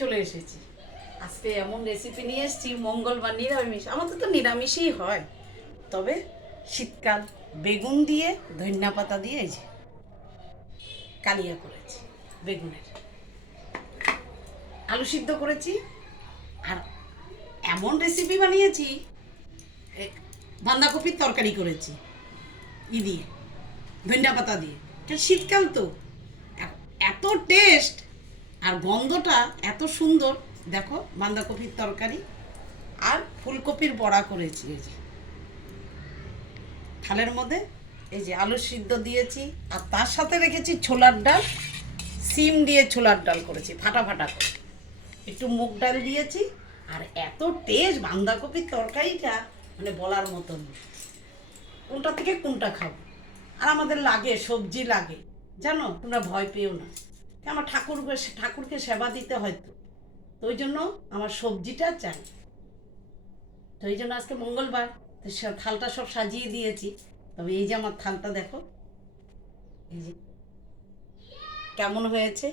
চলে এসেছি। আজকে এমন রেসিপি নিয়ে এসেছি, মঙ্গলবার নিরামিষ। আমাদের তো নিরামিষই হয়, তবে শীতকাল বেগুন দিয়ে ধনিয়া পাতা দিয়ে এই যে কালিয়া করেছি, বেগুনের আলু সিদ্ধ করেছি। আর এমন রেসিপি বানিয়েছি, বাঁধাকপির তরকারি করেছি দিয়ে ধনিয়া পাতা দিয়ে। শীতকাল তো এত টেস্ট আর গন্ধটা এত সুন্দর। দেখো, বাঁধাকপির তরকারি আর ফুলকপির বড়া করেছি। এই যে থালের মধ্যে এই যে আলু সিদ্ধ দিয়েছি, আর তার সাথে রেখেছি ছোলার ডাল, সিম দিয়ে ছোলার ডাল করেছি ফাটা ফাটা করে, একটু মুগ ডাল দিয়েছি। আর এত টেস্ট বাঁধাকপির তরকারিটা, মানে বলার মতন। কোনটা থেকে কোনটা খাবো। আর আমাদের লাগে, সবজি লাগে, জানো, তোমরা ভয় পেও না। আমার ঠাকুরকে সেবা দিতে হয়, তো ওই জন্য আমার সবজিটা চাই। তো এই জন্য আজকে মঙ্গলবার, তো থালটা সব সাজিয়ে দিয়েছি। তবে এই যে আমার থালটা দেখো, এই যে কেমন হয়েছে।